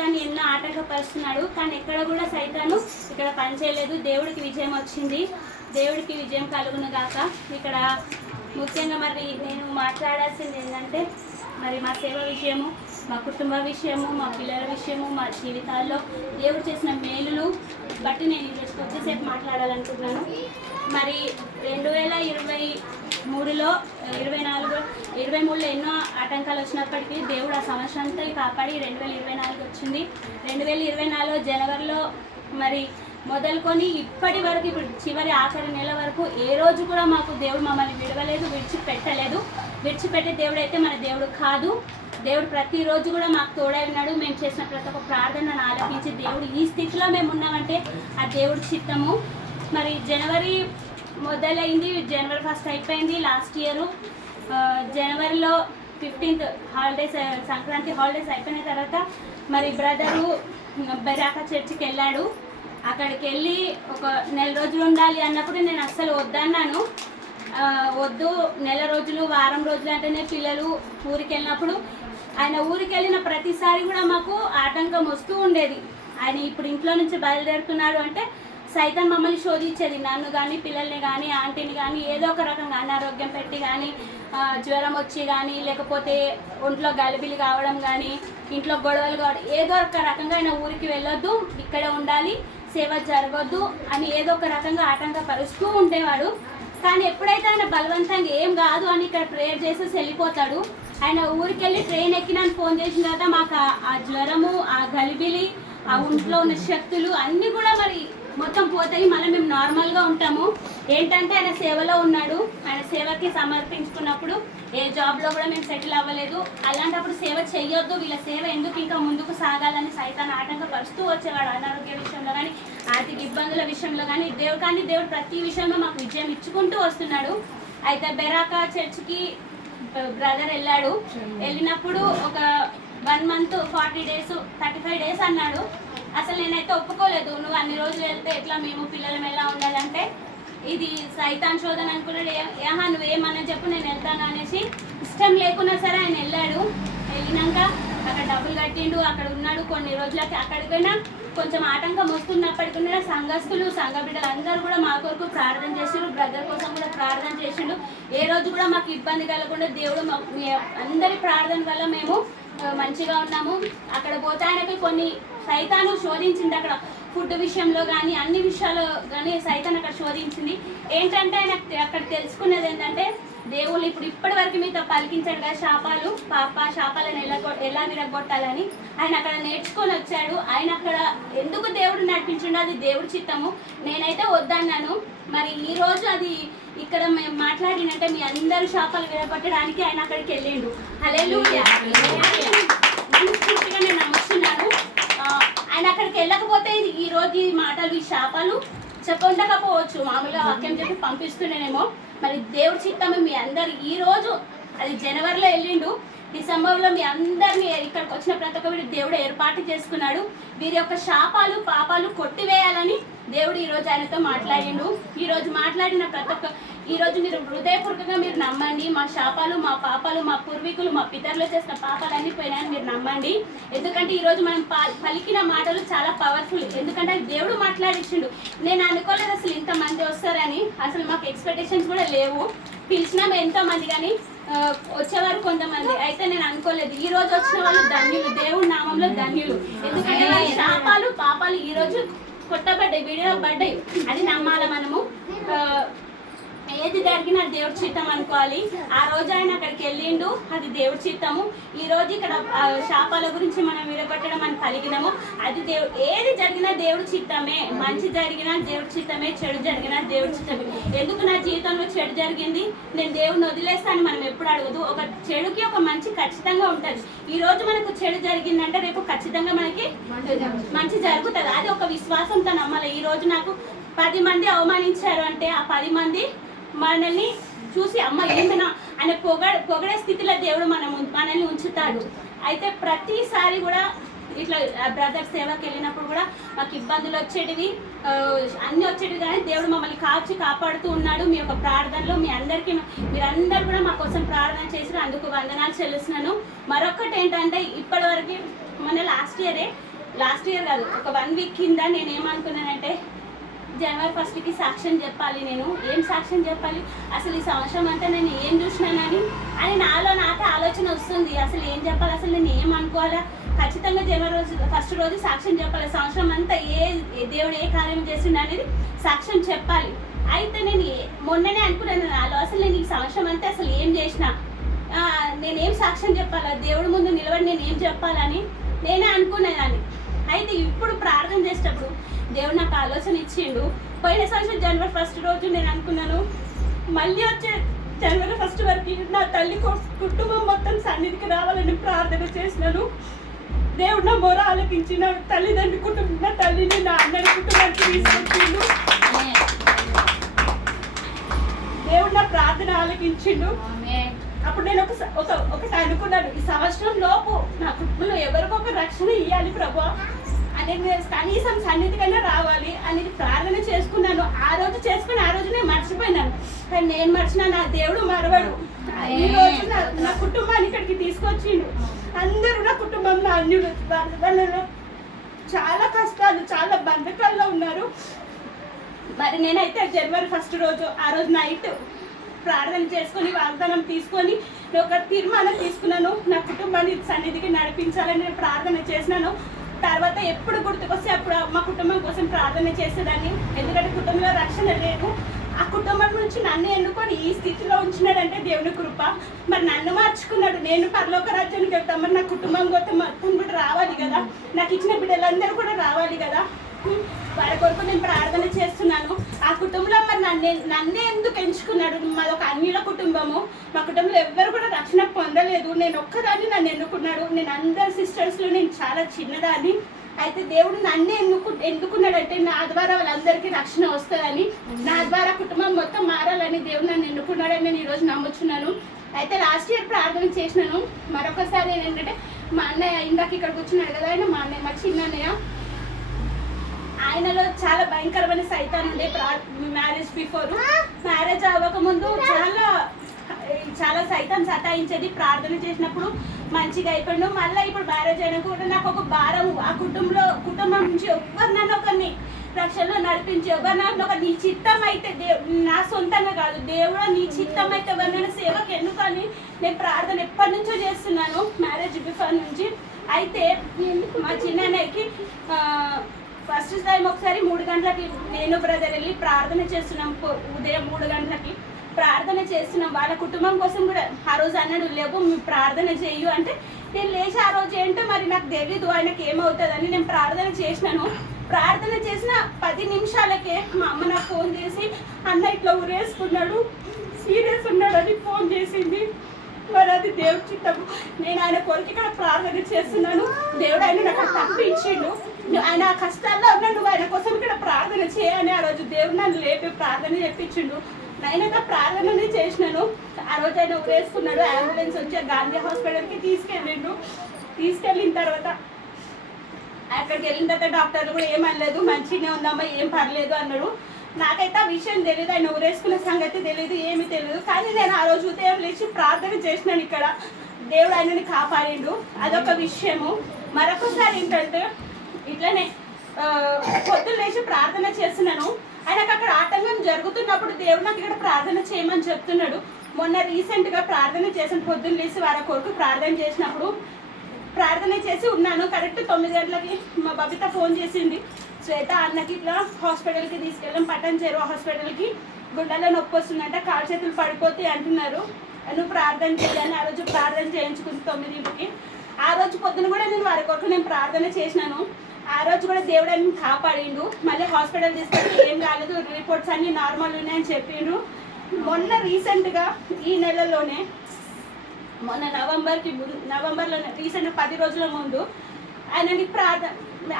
దాన్ని ఎన్నో ఆటంకపరుస్తున్నాడు. కానీ ఎక్కడ కూడా సైతాను ఇక్కడ పనిచేయలేదు. దేవుడికి విజయం వచ్చింది. దేవుడికి విజయం కలుగును గాక. ఇక్కడ ముఖ్యంగా మరి నేను మాట్లాడాల్సింది ఏంటంటే మరి మా సేవ విషయము, మా కుటుంబ విషయము, మా పిల్లల విషయము, మా జీవితాల్లో దేవుడు చేసిన మేలులు బట్టి నేను కొద్దిసేపు మాట్లాడాలనుకుంటున్నాను. మరి 2023లో 23లో ఎన్నో ఆటంకాలు వచ్చినప్పటికీ దేవుడు ఆ సంవత్సరంతో కాపాడి 2024 వచ్చింది. 2024 జనవరిలో మరి మొదలుకొని ఇప్పటి వరకు ఇప్పుడు చివరి ఆఖరి నెల వరకు ఏ రోజు కూడా మాకు దేవుడు మమ్మల్ని విడవలేదు, విడిచిపెట్టలేదు. విడిచిపెట్టే దేవుడు అయితే మన దేవుడు కాదు. దేవుడు ప్రతిరోజు కూడా మాకు తోడై ఉన్నాడు. మేము చేసిన ప్రతి ఒక్క ప్రార్థనను ఆలకించి దేవుడు ఈ స్థితిలో మేము ఉన్నామంటే ఆ దేవుడి చిత్తము. మరి జనవరి మొదలైంది, జనవరి 1 అయిపోయింది లాస్ట్ ఇయర్. జనవరిలో 15th హాలిడేస్, సంక్రాంతి హాలిడేస్ అయిపోయిన తర్వాత మరి బ్రదరు బెరాకా చర్చికి వెళ్ళాడు. అక్కడికి వెళ్ళి ఒక నెల రోజులు ఉండాలి అన్నప్పుడు నేను అస్సలు వద్దన్నాను. వద్దు, నెల రోజులు వారం రోజులు అంటేనే పిల్లలు ఊరికి వెళ్ళినప్పుడు ఆయన ఊరికి వెళ్ళిన ప్రతిసారి కూడా మాకు ఆటంకం వస్తూ ఉండేది. ఆయన ఇప్పుడు ఇంట్లో నుంచి బయలుదేరుతున్నాడు అంటే సైతం మమ్మల్ని శోధించేది. నన్ను కానీ పిల్లల్ని కానీ ఆంటీని కానీ ఏదో ఒక రకంగా అనారోగ్యం పెట్టి కానీ జ్వరం వచ్చి కానీ లేకపోతే ఒంట్లో గలిబిలి కావడం కానీ ఇంట్లో గొడవలు కావడం ఏదో ఒక రకంగా ఆయన ఊరికి వెళ్ళొద్దు, ఇక్కడే ఉండాలి, సేవ జరగొద్దు అని ఏదో ఒక రకంగా ఆటంకపరుస్తూ ఉండేవాడు. కానీ ఎప్పుడైతే ఆయన బలవంతంగా ఏం కాదు అని ఇక్కడ ప్రేయర్ చేసేసి వెళ్ళిపోతాడు. ఆయన ఊరికి వెళ్ళి ట్రైన్ ఎక్కినాను ఫోన్ చేసిన తర్వాత మాకు ఆ జ్వరము, ఆ గలిబిలి, ఆ ఒంట్లో ఉన్న శక్తులు అన్నీ కూడా మరి మొత్తం పోతాయి. మళ్ళీ మేము నార్మల్గా ఉంటాము. ఏంటంటే ఆయన సేవలో ఉన్నాడు. ఆయన సేవకి సమర్పించుకున్నప్పుడు ఏ జాబ్లో కూడా మేము సెటిల్ అవ్వలేదు. అలాంటప్పుడు సేవ చెయ్యొద్దు, వీళ్ళ సేవ ఎందుకు ఇంకా ముందుకు సాగాలని సైతాన్ని ఆటంకపరుస్తూ వచ్చేవాడు. అనారోగ్య విషయంలో కానీ ఆర్థిక ఇబ్బందుల విషయంలో కానీ దేవుడు ప్రతి విషయంలో మాకు విజయం ఇచ్చుకుంటూ వస్తున్నాడు. అయితే బెరాకా చర్చ్కి బ్రదర్ వెళ్ళాడు. వెళ్ళినప్పుడు ఒక 1 month 40 days 35 days అన్నాడు. అసలు నేనైతే ఒప్పుకోలేదు. నువ్వు అన్ని రోజులు వెళ్తే ఎట్లా, మేము పిల్లలం ఎలా ఉండాలంటే ఇది సైతాన్ శోధన అనుకున్నాడు. నువ్వేమన్నా చెప్పు, నేను వెళ్తాను అనేసి ఇష్టం లేకున్నా సరే ఆయన వెళ్ళాడు. వెళ్ళినాక అక్కడ డబ్బులు కట్టిండు, అక్కడ ఉన్నాడు కొన్ని రోజులకి. అక్కడికైనా కొంచెం ఆటంకం వస్తున్నప్పటికీ సంఘస్థులు, సంఘ బిడ్డలు అందరూ కూడా మా కొరకు ప్రార్థన చేసిండు. బ్రదర్ కోసం కూడా ప్రార్థన చేసిండు. ఏ రోజు కూడా మాకు ఇబ్బంది కలగకుండా దేవుడు మీ అందరి ప్రార్థన వల్ల మేము మంచిగా ఉన్నాము. అక్కడ పోతే ఆయనకి కొన్ని సైతాను శోధించింది. అక్కడ ఫుడ్ విషయంలో కానీ అన్ని విషయాలు కానీ సైతాన్ అక్కడ శోధించింది. ఏంటంటే ఆయన అక్కడ తెలుసుకున్నది ఏంటంటే దేవుళ్ళు ఇప్పటి వరకు మీతో పలికించాడు కదా శాపాలు, శాపాలను ఎలా విరగొట్టాలని ఆయన అక్కడ నేర్చుకొని వచ్చాడు. ఆయన అక్కడ ఎందుకు దేవుడు నడిపించిండో అది దేవుడి చిత్తము. నేనైతే వద్దన్నాను. మరి ఈ రోజు అది ఇక్కడ మేము మాట్లాడినంటే మీ అందరూ శాపాలు విరగొట్టడానికి ఆయన అక్కడికి వెళ్ళిండు. హల్లెలూయా. మనస్ఫూర్తిగా నేను నమ్ముతున్నాను. ఆయన అక్కడికి వెళ్ళకపోతే ఈ రోజు ఈ మాటలు, ఈ శాపాలు చెప్పకపోవచ్చు. మామూలుగా వాక్యం చెప్పి పంపిస్తున్నానేమో. మరి దేవుడి చిత్తము మీ అందరు ఈ రోజు అది జనవరిలో వెళ్ళిండు. డిసెంబర్లో మీ అందరినీ ఇక్కడికి వచ్చిన ప్రతి ఒక్క వీడు దేవుడు ఏర్పాటు చేసుకున్నాడు. వీరి యొక్క శాపాలు పాపాలు కొట్టివేయాలని దేవుడు ఈరోజు ఆయనతో మాట్లాడిండు. ఈరోజు మాట్లాడిన ప్రతి ఒక్క ఈరోజు మీరు హృదయపూర్వకంగా మీరు నమ్మండి. మా శాపాలు, మా పాపాలు, మా పూర్వీకులు, మా పితరులు చేసిన పాపాలన్నీ పోయినాయని మీరు నమ్మండి. ఎందుకంటే ఈరోజు మనం పలికిన మాటలు చాలా పవర్ఫుల్. ఎందుకంటే దేవుడు మాట్లాడించిండు. నేను అనుకోలేదు అసలు ఇంతమంది వస్తారని. అసలు మాకు ఎక్స్పెక్టేషన్స్ కూడా లేవు. పిలిచినాము ఎంతో మంది కానీ వచ్చేవారు కొంతమంది. అయితే నేను అనుకోలేదు. ఈ రోజు వచ్చిన వాళ్ళు ధన్యులు, దేవుడి నామంలో ధన్యులు. ఎందుకంటే శాపాలు పాపాలు ఈ రోజు కొట్టబడ్డాయి, విడవబడ్డాయి. అది నమ్మాల మనము. ఏది జరిగినా దేవుడి చిత్తం అనుకోవాలి. ఆ రోజు ఆయన అక్కడికి వెళ్ళిండు, అది దేవుడి చిత్తము. ఈ రోజు ఇక్కడ శాపాల గురించి మనం విడగొట్టడం అని కలిగినాము. అది ఏది జరిగినా దేవుడి చిత్తమే. మంచి జరిగినా దేవుడి చిత్తమే, చెడు జరిగినా దేవుడి చిత్తమే. ఎందుకు నా జీవితంలో చెడు జరిగింది, నేను దేవుడిని వదిలేస్తాను మనం ఎప్పుడు అడగదు. ఒక చెడుకి ఒక మంచి ఖచ్చితంగా ఉంటుంది. ఈ రోజు మనకు చెడు జరిగిందంటే రేపు ఖచ్చితంగా మనకి మంచి జరుగుతుంది. అది ఒక విశ్వాసంతో నమ్మాలి. ఈ రోజు నాకు 10 మంది అవమానించారు అంటే ఆ 10 మంది మనల్ని చూసి అమ్మ ఏంటన్నా అనే పొగడే స్థితిలో దేవుడు మనల్ని ఉంచుతాడు. అయితే ప్రతిసారి కూడా ఇట్లా బ్రదర్ సేవకి వెళ్ళినప్పుడు కూడా మాకు ఇబ్బందులు వచ్చేటివి, అన్నీ వచ్చేటివి. కానీ దేవుడు మమ్మల్ని కాపాడుతూ ఉన్నాడు. మీ యొక్క ప్రార్థనలో మీరందరూ కూడా మా కోసం ప్రార్థన చేసి అందుకు వందనాలు చెల్లిస్తున్నాను. మరొకటి ఏంటంటే ఇప్పటివరకు మొన్న లాస్ట్ ఇయర్ కాదు, ఒక 1 వీక్ కింద నేను ఏమనుకున్నానంటే జనవరి 1కి సాక్ష్యం చెప్పాలి. నేను ఏం సాక్ష్యం చెప్పాలి, అసలు ఈ సంవత్సరం అంతా నేను ఏం చూసినానని నాలో నాకే ఆలోచన వస్తుంది. అసలు ఏం చెప్పాలి, అసలు నేను ఏం అనుకోవాలా, ఖచ్చితంగా జనవరి 1 రోజు సాక్ష్యం చెప్పాలి. సంవత్సరం అంతా దేవుడు ఏ కార్యం చేసిండు అనేది సాక్ష్యం చెప్పాలి. అయితే నేను మొన్ననే అనుకున్నాను నాలో, అసలు నేను ఈ సంవత్సరం అంతా అసలు ఏం చేసినా, నేనేం సాక్ష్యం చెప్పాలా, దేవుడి ముందు నిలబడి నేను ఏం చెప్పాలని నేనే అనుకునేదాన్ని. అయితే ఇప్పుడు ప్రార్థన చేసేటప్పుడు దేవుడు నాకు ఆలోచన ఇచ్చిండు. పోయిన సంవత్సరం జనవరి 1 రోజు నేను అనుకున్నాను, మళ్ళీ వచ్చే జనవరి 1 వరకు నా తల్లి కుటుంబం మొత్తం సన్నిధికి రావాలని ప్రార్థన చేసినాను. దేవుడు నా మొర ఆలకించిన తల్లిదండ్రి కుటుంబం, నా తల్లిని నా అన్నని కుటుంబానికి తీసుకొచ్చిండు. దేవుడు నా ప్రార్థన ఆలకించిండు. అప్పుడు నేను ఒకటి అనుకున్నాను, ఈ సంవత్సరం లోపు నా కుటుంబంలో ఎవరికొక రక్షణ ఇవ్వాలి ప్రభా అనేది, కనీసం సన్నిధికైనా రావాలి అనేది ప్రార్థన చేసుకున్నాను. ఆ రోజు నేను మర్చిపోయినాను. కానీ నేను మర్చినా నా దేవుడు మరవడు. ఈ రోజు నా కుటుంబాన్ని ఇక్కడికి తీసుకొచ్చిండు. అందరూ నా కుటుంబంలో అన్యులు, వాళ్ళలో చాలా కష్టాలు, చాలా బంధకాల్లో ఉన్నారు. మరి నేనైతే జనవరి 1 రోజు ఆ రోజు నైట్ ప్రార్థన చేసుకొని వాగ్దానం తీసుకొని ఒక తీర్మానం తీసుకున్నాను, నా కుటుంబాన్ని సన్నిధికి నడిపించాలని నేను ప్రార్థన చేసినాను. తర్వాత ఎప్పుడు గుర్తుకొస్తే అప్పుడు మా కుటుంబం కోసం ప్రార్థన చేసేదాన్ని. ఎందుకంటే కుటుంబంలో రక్షణ లేదు. ఆ కుటుంబం నుంచి నన్ను ఎన్నుకొని ఈ స్థితిలో ఉంచినాడంటే దేవుని కృప. మరి నన్ను మార్చుకున్నాడు. నేను పరలోక రాజ్యానికి వెళ్తాను, మరి నా కుటుంబం మొత్తం కూడా రావాలి కదా, నాకు ఇచ్చిన బిడ్డలందరూ కూడా రావాలి కదా. వాళ్ళ కొరకు నేను ప్రార్థన చేస్తున్నాను. ఆ కుటుంబంలో మరి నన్నే ఎందుకు ఎంచుకున్నాడు? మాది ఒక అన్యుల కుటుంబము, మా కుటుంబంలో ఎవ్వరు కూడా రక్షణ పొందలేదు. నేను ఒక్కదాన్ని నన్ను ఎన్నుకున్నాడు. నేను అందరి సిస్టర్స్లో నేను చాలా చిన్నదాన్ని. అయితే దేవుడు నన్నే ఎన్నుకున్నాడంటే నా ద్వారా వాళ్ళందరికీ రక్షణ వస్తుందని, నా ద్వారా కుటుంబం మొత్తం మారాలని దేవుడు నన్ను ఎన్నుకున్నాడని నేను ఈరోజు నమ్ముచున్నాను. అయితే లాస్ట్ ఇయర్ ప్రార్థన చేసినాను. మరొకసారి ఏంటంటే మా అన్నయ్య ఇందాక ఇక్కడ కూర్చున్నాడు కదా, ఆయన మా అన్నయ్య, మా చిన్న అన్నయ్య, ఆయనలో చాలా భయంకరమైన సైతాన్ ఉండే. మ్యారేజ్ బిఫోర్, మ్యారేజ్ అవ్వకముందు చాలా సైతాన్ సతాయించేది. ప్రార్థన చేసినప్పుడు మంచిగా అయిపోయాడు. మళ్ళీ ఇప్పుడు మ్యారేజ్ అయినా కూడా నాకు ఒక భారం, ఆ కుటుంబం నుంచి ఎవరినైనా ఒకరిని రక్షణలో నడిపించి, ఎవరినైనా ఒక నీ చిత్తం అయితే, నా సొంతంగా కాదు, దేవుడు నీ చిత్తం అయితే ఎవరినైనా సేవకు ఎన్నుకొని నేను ప్రార్థన ఎప్పటి నుంచో చేస్తున్నాను, మ్యారేజ్ బిఫోర్ నుంచి. అయితే మా చిన్నకి ఫస్ట్ టైం ఒకసారి 3 గంటలకి నేను బ్రదర్ వెళ్ళి ప్రార్థన చేస్తున్నాం. ఉదయం 3 గంటలకి ప్రార్థన చేస్తున్నాం. వాళ్ళ కుటుంబం కోసం కూడా ఆ రోజు అన్నాడు, లేవు మీ ప్రార్థన చేయు అంటే నేను లేచి ఆ రోజు ఏంటో మరి నాకు తెలీదు ఆయనకి ఏమవుతుందని నేను ప్రార్థన చేసినాను. ప్రార్థన చేసిన 10 నిమిషాలకే మా అమ్మ నాకు ఫోన్ చేసి, అన్న ఇట్లా ఊరేసుకున్నాడు, సీరియస్ ఉన్నాడని ఫోన్ చేసింది. మరి అది దేవుడి చిత్తము. నేను ఆయన కొరకు ఇక్కడ ప్రార్థన చేస్తున్నాను. దేవుడు ఆయన నాకు తప్పించిండు. ఆయన ఆ కష్టాల్లో ఉన్నాడు, నువ్వు ఆయన కోసం ఇక్కడ ప్రార్థన చేయని ఆ రోజు దేవుడు నన్ను లేపి ప్రార్థన చెప్పించిండు. నేనైతే ప్రార్థననే చేసినాను. ఆ రోజు ఆయన ఊరేసుకున్నాడు. అంబులెన్స్ వచ్చి గాంధీ హాస్పిటల్కి తీసుకెళ్ళిన తర్వాత అక్కడికి వెళ్ళిన తర్వాత డాక్టర్లు కూడా ఏమనలేదు, మంచిగానే ఉందమ్మా, ఏం పర్లేదు అన్నాడు. నాకైతే ఆ విషయం తెలియదు, ఆయన ఊరేసుకున్న సంగతి తెలియదు, ఏమీ తెలియదు. కానీ నేను ఆ రోజు ఉదయం లేచి ప్రార్థన చేసినాను. ఇక్కడ దేవుడు ఆయనని కాపాడిండు, అదొక విషయము. మరొకసారి ఏంటంటే ఇట్లనే పొద్దున్న లేచి ప్రార్థన చేస్తున్నాను. ఆయనకు అక్కడ ఆటంకం జరుగుతున్నప్పుడు దేవుడు నాకు ఇక్కడ ప్రార్థన చేయమని చెప్తున్నాడు. మొన్న రీసెంట్గా ప్రార్థన చేసిన పొద్దున్న లేచి వారి కొరకు ప్రార్థన చేసినప్పుడు ప్రార్థన చేసి ఉన్నాను. కరెక్ట్ 9 గంటలకి మా బబిత ఫోన్ చేసింది, శ్వేత అన్నకి ఇట్లా హాస్పిటల్కి తీసుకెళ్ళాం, పట్టణం చేరువ హాస్పిటల్కి, గుండెల్లో నొప్పి వస్తుందంట, కాలు చేతులు పడిపోతాయి అంటున్నారు, నువ్వు ప్రార్థన చేయాలని ఆ రోజు ప్రార్థన చేయించుకుంది 9కి. ఆ రోజు పొద్దున కూడా నేను వారి కొరకు నేను ప్రార్థన చేసినాను. ఆ రోజు కూడా దేవుడు ఆయన కాపాడిండు. మళ్ళీ హాస్పిటల్ తీసుకెళ్తే ఏం కాలేదు, రిపోర్ట్స్ అన్నీ నార్మల్ ఉన్నాయని చెప్పిండ్రు. మొన్న రీసెంట్గా ఈ నెలలోనే మొన్న నవంబర్లోనే రీసెంట్గా 10 రోజుల ముందు ఆయనని ప్రార్థన,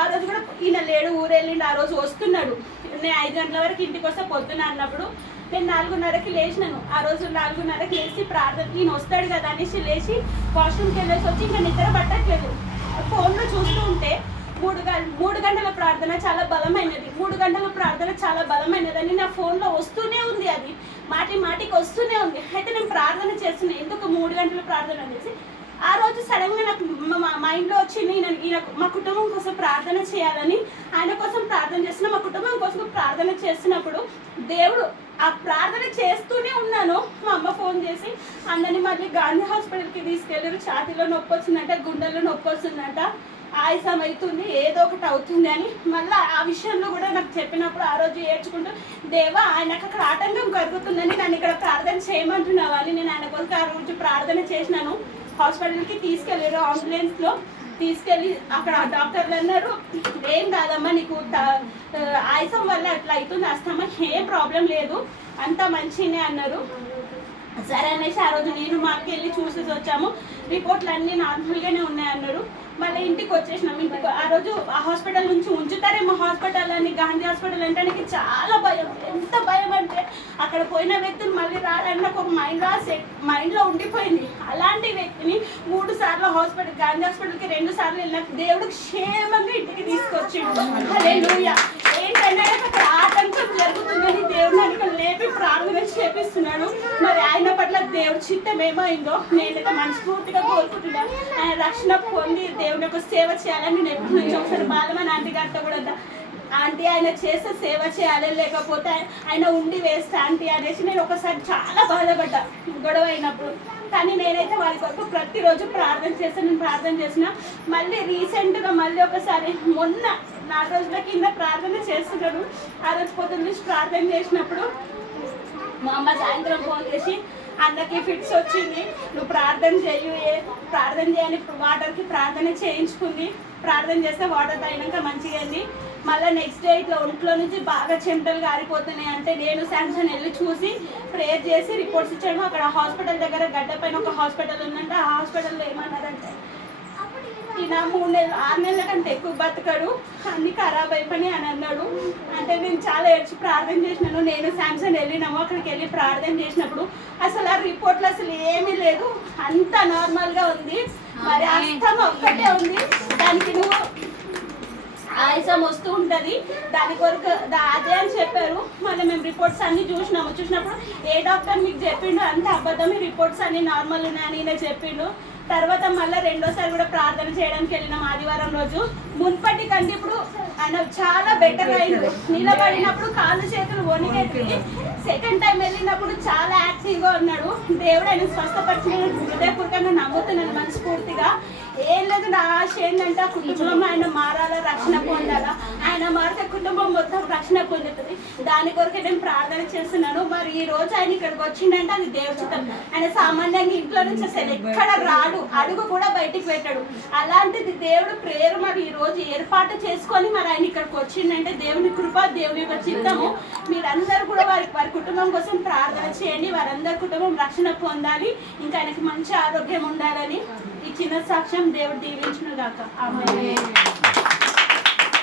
ఆ రోజు కూడా ఈయన లేడు, ఊరెళ్ళిండు. ఆ రోజు వస్తున్నాడు. నేను 5 గంటల వరకు ఇంటికి వస్తే పొద్దున అన్నప్పుడు నేను 4:30కి లేచినాను. ఆ రోజు 4:30కి లేచి ప్రార్థన, ఈయన వస్తాడు కదా అనేసి లేచి వాష్రూమ్కి వెళ్ళేసి వచ్చి ఇంకా నిద్ర పట్టట్లేదు. ఫోన్లో చూస్తూ ఉంటే 3 గంటల ప్రార్థన చాలా బలమైనది, 3 గంటల ప్రార్థన చాలా బలమైనది అని నా ఫోన్లో వస్తూనే ఉంది. అది మాటికి వస్తూనే ఉంది. అయితే నేను ప్రార్థన చేస్తున్నాను, ఎందుకు 3 గంటల ప్రార్థన అనేసి ఆ రోజు సడన్గా నాకు మైండ్లో వచ్చింది ఈయన మా కుటుంబం కోసం ప్రార్థన చేయాలని. ఆయన కోసం ప్రార్థన చేస్తున్నా, మా కుటుంబం కోసం ప్రార్థన చేస్తున్నప్పుడు దేవుడు ఆ ప్రార్థన చేస్తూనే ఉన్నాను. మా అమ్మ ఫోన్ చేసి అందరినీ మళ్ళీ గాంధీ హాస్పిటల్కి తీసుకెళ్ళారు. ఛాతీలో నొప్పి వచ్చిందంట, గుండెల్లో నొప్పి వస్తుందంట, ఆయాసం అవుతుంది, ఏదో ఒకటి అవుతుంది అని. మళ్ళీ ఆ విషయంలో కూడా నాకు చెప్పినప్పుడు ఆ రోజు ఏడ్చుకుంటూ, దేవా ఆయనకు అక్కడ ఆటంకం కలుగుతుందని నన్ను ఇక్కడ ప్రార్థన చేయమంటున్నావా అని నేను ఆయన కోసం ఆ రోజు ప్రార్థన చేసినాను. హాస్పిటల్కి తీసుకెళ్ళారు, అంబులెన్స్లో తీసుకెళ్ళి అక్కడ డాక్టర్లు అన్నారు, ఏం కాదమ్మా, నీకు ఆయాసం వల్ల అట్లా అవుతుంది, అస్తమా, ఏం ప్రాబ్లం లేదు, అంతా మంచినే అన్నారు. సరే అనేసి ఆ రోజు నేను మాకు వెళ్ళి చూసేసి వచ్చాము. రిపోర్ట్లు అన్నీ నార్మల్గానే ఉన్నాయన్నారు. మళ్ళీ ఇంటికి వచ్చేసినాం. ఇంటికి ఆ రోజు ఆ హాస్పిటల్ నుంచి ఉంచుతారేమో హాస్పిటల్ అని, గాంధీ హాస్పిటల్ అంటే నాకు చాలా భయం. ఎంత భయం అంటే అక్కడ పోయిన వ్యక్తులు మళ్ళీ రాలని నాకు ఒక మైండ్లో ఉండిపోయింది. అలాంటి వ్యక్తిని 3 సార్లు గాంధీ హాస్పిటల్కి 2 సార్లు వెళ్ళినాక దేవుడు క్షేమంగా ఇంటికి తీసుకొచ్చిండు. హల్లెలూయా. ఏంటంటే అక్కడ ఆటంకం జరుగుతుందని దేవుడు నన్ను లేపి ప్రార్థన చేపిస్తున్నాడు. మరి ఆయన పట్ల దేవుడి చిత్తం ఏమైందో నేనైతే మనస్ఫూర్తిగా కోరుకుంటున్నాను. ఆయన రక్షణ పొంది దేవుని యొక్క సేవ చేయాలని నేను ఎప్పటి నుంచి ఒకసారి బాలమని ఆంటీ గారితో కూడా, ఆంటీ ఆయన చేస్తే సేవ చేయాలి, లేకపోతే ఆయన ఉండి వేస్ట్ ఆంటీ అనేసి నేను ఒకసారి చాలా బాధపడ్డా గొడవ అయినప్పుడు. కానీ నేనైతే వారి కొరకు ప్రతిరోజు ప్రార్థన చేస్తాను. నేను ప్రార్థన చేసిన మళ్ళీ రీసెంట్గా మళ్ళీ ఒకసారి మొన్న 4 రోజుల కింద ప్రార్థన చేస్తున్నాను. ఆ రోజు పొద్దున్న నుంచి ప్రార్థన చేసినప్పుడు మా అమ్మ సాయంత్రం ఫోన్ చేసి, అన్నకి ఫిట్స్ వచ్చింది, నువ్వు ప్రార్థన చేయని వాటర్కి ప్రార్థన చేయించుకుంది. ప్రార్థన చేస్తే వాటర్ తాగినాక మంచిగా అయింది. మళ్ళీ నెక్స్ట్ డే ఇట్లా ఒంట్లో నుంచి బాగా చెమటలు గారిపోతున్నాయి అంటే నేను శాంక్షన్ వెళ్ళి చూసి ప్రేయర్ చేసి రిపోర్ట్స్ ఇచ్చాము. అక్కడ హాస్పిటల్ దగ్గర గడ్డ పైన ఒక హాస్పిటల్ ఉందంటే ఆ హాస్పిటల్లో ఏమన్నారంటే, ఈయన 6 నెలల కంటే ఎక్కువ బతకడు, అన్ని ఖరాబ్ అయిపోయి అని అన్నాడు. అంటే నేను చాలా ఏడ్చి ప్రార్థన చేసినాను. నేను శాంక్షన్ వెళ్ళినాము. అక్కడికి వెళ్ళి ప్రార్థన చేసినప్పుడు అసలు ఆ రిపోర్ట్లు అసలు ఏమీ లేదు, అంత నార్మల్గా ఉంది. మరి అస్తమా ఒక్కటే ఉంది, దానికి నువ్వు ఆయాసం వస్తూ ఉంటుంది, దాని కొరకు అదే అని చెప్పారు. మళ్ళీ మేము రిపోర్ట్స్ అన్నీ చూసినప్పుడు ఏ డాక్టర్ మీకు చెప్పిండు అంత అబద్ధం, రిపోర్ట్స్ అన్నీ నార్మల్ ఉన్నాయని ఈయన చెప్పిండు. తర్వాత మళ్ళీ 2వ సారి కూడా ప్రార్థన చేయడానికి వెళ్ళినాం ఆదివారం రోజు. మున్పటి కంటే ఇప్పుడు ఆయన చాలా బెటర్ అయింది. నిలబడినప్పుడు కాళ్ళు చేతులు వణిగేది. సెకండ్ టైం వెళ్ళినప్పుడు చాలా యాక్టివ్గా ఉన్నాడు. దేవుడు ఆయన స్వస్థపరిచిన హృదయపూర్వకంగా నమ్ముతున్నాను మనస్ఫూర్తిగా. ఏం లేదు, నా ఆశ ఏంటంటే ఆ కుటుంబంలో ఆయన మారాలా, రక్షణ పొందాలా. ఆయన మారితే కుటుంబం మొత్తం రక్షణ పొందుతుంది. దాని కొరకే నేను ప్రార్థన చేస్తున్నాను. మరి ఈ రోజు ఆయన ఇక్కడికి వచ్చిందంటే అది దేవుడి చిత్తం. ఆయన సామాన్యంగా ఇంట్లో నుంచి అసలు ఎక్కడ రాడు, అడుగు కూడా బయటికి పెట్టాడు. అలాంటిది దేవుడు ప్రేయర్ మరి ఈ రోజు ఏర్పాటు చేసుకొని మరి ఆయన ఇక్కడికి వచ్చిందంటే దేవుని కృప, దేవుని యొక్క చిత్తము. మీరందరూ కూడా వారి కుటుంబం కోసం ప్రార్థన చేయండి. వారందరి కుటుంబం రక్షణ పొందాలి, ఇంకా ఆయనకి మంచి ఆరోగ్యం ఉండాలని ఈ చిన్న సాక్ష్యం దేవుడు దీవించును గాక. ఆమేన్.